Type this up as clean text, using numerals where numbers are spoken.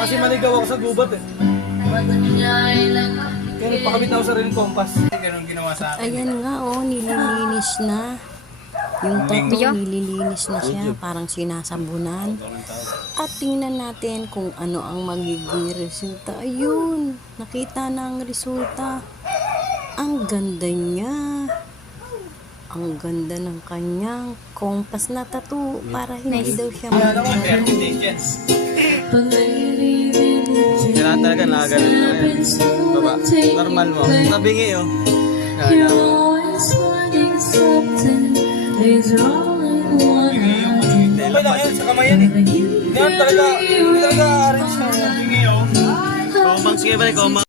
Kasi maligaw ako sa gubat eh. Kaya nagpakabit ako sa rin kompas. Ganun ginawa sa akin. Ayan nga oh, nililinis na. Yung tattoo, nililinis na siya. Parang sinasabunan. At tingnan natin kung ano ang magiging resulta. Ayun, nakita na ang resulta. Ang ganda niya. Ang ganda ng kanyang kompas na tattoo para hindi daw siya Kailangan talaga nakagalit na ngayon. Baba, normal mo. Nabingi oh. Okay lang yan, sa kamay yan eh. Hindi talaga arrange na. Nabingi oh. Komang, sige balik, komang.